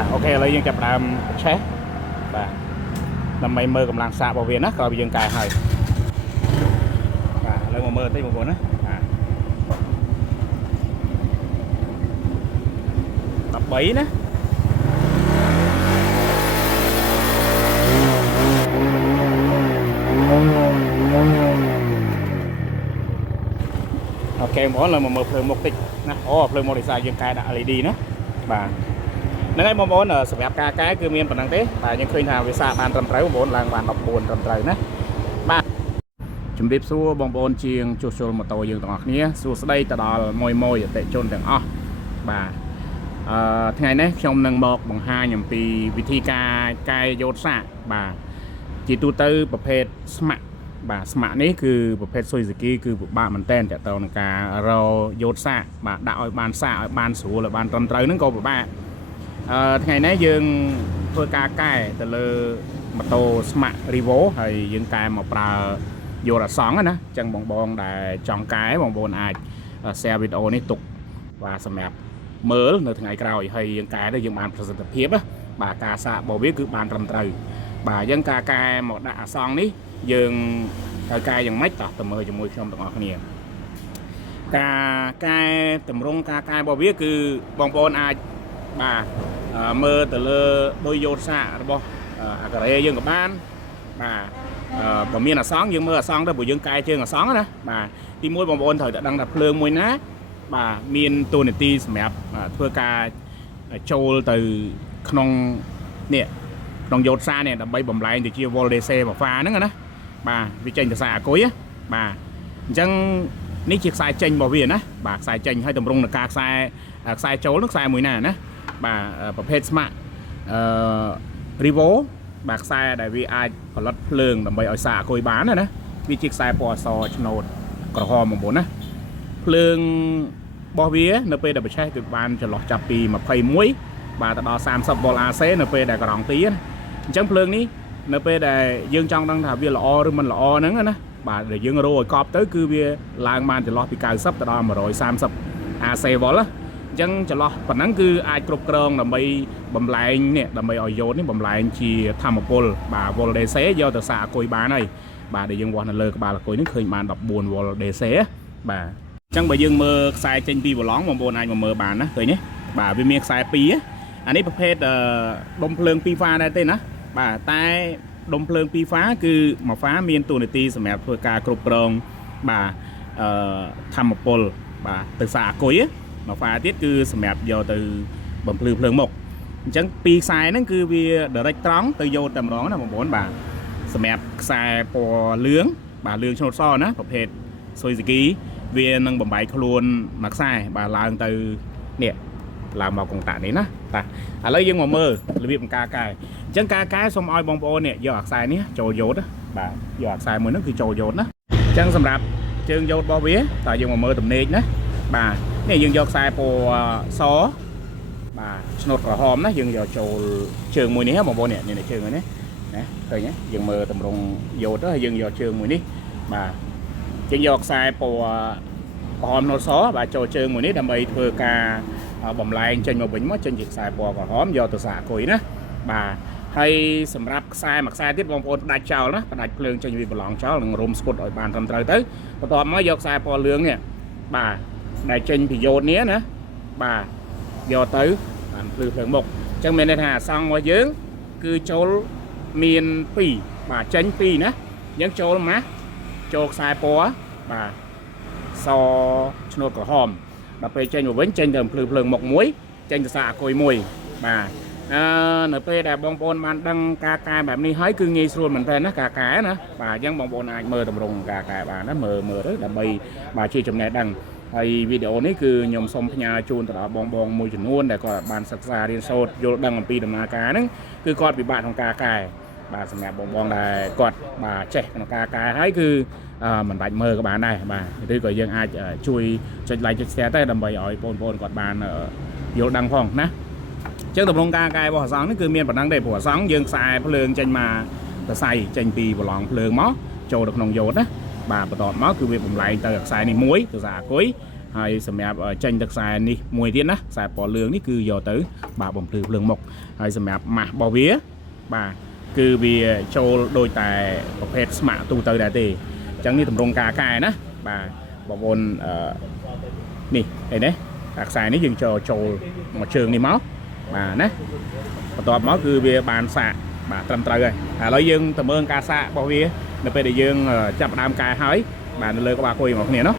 ok lấy những chập làm chết và làm mày mơ cầm làng xạ bảo viện á coi bị dừng cài hơi lấy một mơ tới một bốn á tập bấy đó ok mỗi lần mà mở phơi một tích nè phơi một design dừng cài đã LED nữa và nãy ngày món ở sập cái cứ miên phần năng thế và những khơi nào về xa bàn trầm trái bốn làng bàn đọc buồn trầm trái nè ba chuẩn bị xua bong bồn chiêng chua chua một tàu dương tọt nhé xua đây ta đò môi môi ở tại chônទាំងអស់បាទថ្ងៃនេះខ្ញុំនឹងមកបង្ហាញអំពីវិធីការកែយោតសាកបាទជាទូទៅប្រភេទស្មាក់បាទស្មាក់នេះគឺប្រភេទស៊ុយសាគីគឺពិបាកមែនតើតទៅនឹងការរយោតសាកបាទដាក់ឲ្យបានសាកឲ្យបានស្រួលឲ្យបានត្រឹមត្រូវហ្នឹងក៏ពិបាកថ្ងៃនេះយើងធ្វើការកែទៅលើម៉ូតូស្មាក់ Revo ហើយយើងកែមកប្រើយកអសងណាចឹងបងដែលចង់កែបងប្អូនអាច share វីដេអូនេះទុកបាទសម្រាប់មើលនៅថ្ងៃក្រោយហើយយើងកែទៅយើងបានប្រសិទ្ធភាពបាទការសាករបស់វាគឺបានត្រឹមត្រូវបាទយើងការកែមកដាក់អសងនេះយើងត្រូវកែយ៉ាងម៉េចតោះទៅមើលជាមួយខ្ញុំទាំងអស់គ្នាការកែតម្រង់ការកែរបស់វាគឺបងប្អូនអាចបាទមើលទៅលើដោយយោតសាករបស់អាការ៉េយើងក៏បានបាទបើមានអសងយើងមើលអសងទៅព្រោះយើងកែជើងអសងណាបាទទីមួយបងប្អូនត្រូវតែដឹងថាភ្លើងមួយណាបាទមានតួនាទីសម្រាប់ធ្វើការចូលទៅក្នុងនេះក្នុងយោតសានេះដើម្បីបំលែងទៅជា volt DC មកហ្វាហ្នឹងណាបាទវាចេញទៅខ្សែអាគុយបាទអញ្ចឹងនេះជាខ្សែចេញរបស់វាណាបាទខ្សែចេញហើយតម្រង់នឹងការខ្សែចូលនឹងខ្សែមួយណាណាបាទប្រភេទស្មាក់Revo បាទខ្សែដែលវាអាចផលិតភ្លើងដើម្បីឲ្យសាកអាគុយបានណាវាជាខ្សែពណ៌អសឆ្នូតក្រហមបងប្អូនណាភ្លើងរបស់វានៅពេលដែលបច្ឆេះគឺបានចន្លោះចាប់ពី21បាទទៅដល់30 volt AC នៅពេលដែលក្រងទីអញ្ចឹងភ្លើងនេះនៅពេលដែលយើងចង់ដឹងថាវាល្អឬមិនល្អហ្នឹងណាបាទដែលយើងរោឲ្យកប់ទៅគឺវាឡើងបានចន្លោះពី90ទៅដល់130 AC volt អញ្ចឹងចន្លោះប៉ុណ្ណឹងគឺអាចគ្រប់គ្រងដើម្បីបំលែងនេះដើម្បីឲ្យយោតនេះបំលែងជាធម្មពលបាទ volt DC យកទៅសាកអាគុយបានហើយបាទដែលយើងវាស់នៅលើក្បាលអាគុយនេះឃើញបាន14 volt DC បាទអញ្ចឹងបើយើងមើលខ្សែចេញពីប្លង់បងប្អូនអាចមកមើលបានណាឃើញទេបាទវាមានខ្សែ2អានេះប្រភេទដុំភ្លើង2ហ្វាដែរទេណាបាទតែដុំភ្លើង2ហ្វាគឺមួយហ្វាមានតួនាទីសម្រាប់ធ្វើការគ្រប់គ្រងបាទធម្មពលបាទទៅសាកអាគុយមួយហ្វាទៀតគឺសម្រាប់យកទៅបំភ្លឺភ្លើងមុខអញ្ចឹង2ខ្សែហ្នឹងគឺវា direct ត្រង់ទៅយកតែម្ដងណាបងប្អូនបាទសម្រាប់ខ្សែពណ៌លឿងបាទលឿងឆ្នូតសណាប្រភេទស៊ុយសាគីវានឹងបំបែកខ្លួនមួយខ្សែបាទឡើងទៅនេះឡើងមកកុងតាក់នេះណាតាឥឡូវយើងមកមើលរបៀបការកែអញ្ចឹងការកែសូមឲ្យបងប្អូននេះយកអាខ្សែនេះចូលយោតបាទយកអាខ្សែមួយហ្នឹងគឺចូលយោតណាអញ្ចឹងសម្រាប់ជើងយោតរបស់វាតើយើងមកមើលទំនេកណាបាទនេះយើងយកខ្សែពណ៌សបាទឆ្នូតក្រហមណាយើងយកចូលជើងមួយនេះបងប្អូននេះជើងនេះណាឃើញទេយើងមើលតម្រង់យោតទៅហើយយើងយកជើងមួយនេះបាទយើងយកខ្សែពណ៌ក្រហមណូតសបាទចូលជើងមួយនេះដើម្បីធ្វើការបំលែងចេញមកវិញមកចេញជាខ្សែពណ៌ក្រហមយកទៅសាកអាគុយណាបាទហើយសម្រាប់ខ្សែមួយខ្សែទៀតបងប្អូនផ្ដាច់ចោលណាផ្ដាច់ភ្លើងចេញពីប្រឡងចោលនឹងរុំស្ពុតឲ្យបានត្រឹមត្រូវទៅបន្ទាប់មកយកខ្សែពណ៌លឿងនេះបាទដែលចេញពីយោតនេះណាបាទយកទៅបានភ្លឺភ្លើងមុខអញ្ចឹងមានន័យថាអាសង្ខរបស់យើងគឺចូលមាន2បាទចេញ2ណាយើងចូលមកចូលខ្សែពណ៌បាទសឆ្នូតក្រហមដល់ពេលចេញមកវិញចេញទៅភ្លឺភ្លើងមុខមួយចេញទៅសាកអាគុយមួយបាទនៅពេលដែលបងប្អូនបានដឹងការកែបែបនេះហើយគឺងាយស្រួលមែនទែនណាការកែណាបាទអញ្ចឹងបងប្អូនអាចមើលតម្រង់ការកែបានណាមើលទៅដើម្បីបាទជាចំណេះដឹងហើយវីដេអូនេះគឺខ្ញុំសូមផ្ញើជូនទៅដល់បងមួយចំនួនដែលគាត់បានសិក្សារៀនសូត្រយល់ដឹងអំពីដំណើរការហ្នឹងគឺគាត់ពិបាកក្នុងការកែបាទសម្រាប់បងដែលគាត់បាទចេះក្នុងការកែហើយគឺមិនបាច់មើលក៏បានដែរបាទឬក៏យើងអាចជួយចុច like ចុច share ទៅដើម្បីឲ្យបងប្អូនគាត់បានយល់ដឹងផងណាអញ្ចឹងតម្រង់ការកែរបស់អាសង្ខនេះគឺមានប៉ុណ្ណឹងទេព្រោះអាសង្ខយើងខ្សែភ្លើងចេញមកទៅសៃចេញពីប្រឡងភ្លើងមកចូលទៅក្នុងយោតណាបាទបន្តមកគឺវាបំលែងទៅខ្សែនេះមួយទៅសាអាគុយ ហើយសម្រាប់ចេញទឹកខ្សែនេះមួយទៀតណាខ្សែពណ៌លឿងនេះគឺយកទៅបាទបំភ្លឺភ្លើងមុខហើយសម្រាប់ម៉ាស់របស់វាបាទគឺវាចូលដូចតែប្រភេទស្មាក់ទូទៅដែរទេអញ្ចឹងនេះតម្រង់ការកែណាបាទបងប្អូននេះអីនេះខ្សែនេះយើងចូលមកជើងនេះមកបាទណាបន្ទាប់មកគឺវាបានសាកបាទត្រឹមត្រូវហើយឥឡូវយើងទៅមើលការសាករបស់វានៅពេលដែលយើងចាប់ផ្ដើមកែហើយបាទនៅលើក្បាលគួយរបស់គ្នាណា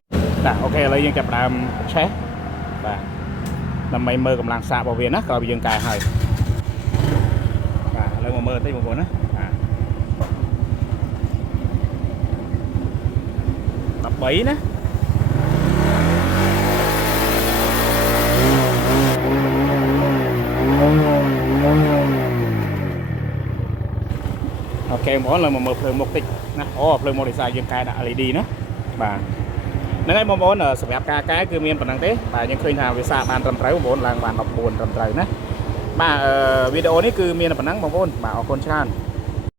បាទអូខេឥឡូវយើងចាប់ផ្ដើមឆេះបាទដើម្បីមើលកម្លាំងសាករបស់វាណាក្រោយពីយើងកែហើយបាទឥឡូវមកមើលតិចបងប្អូនណាបាទ13ណាអូខេបងប្អូនឡើយមកមើលភ្លើងមុខតិចណាអូភ្លើងមុខដោយសារយើងកែដាក់ LED ណាបាទហ្នឹងហើយបងប្អូនសម្រាប់ការកែគឺមានប៉ុណ្ណឹងទេបាទយើងឃើញថាវាសាកបានត្រឹមត្រូវបងប្អូនឡើងបាន14ត្រឹមត្រូវណាបាទវីដេអូនេះគឺមានប៉ុណ្ណឹងបងប្អូនបាទអរគុណច្រើន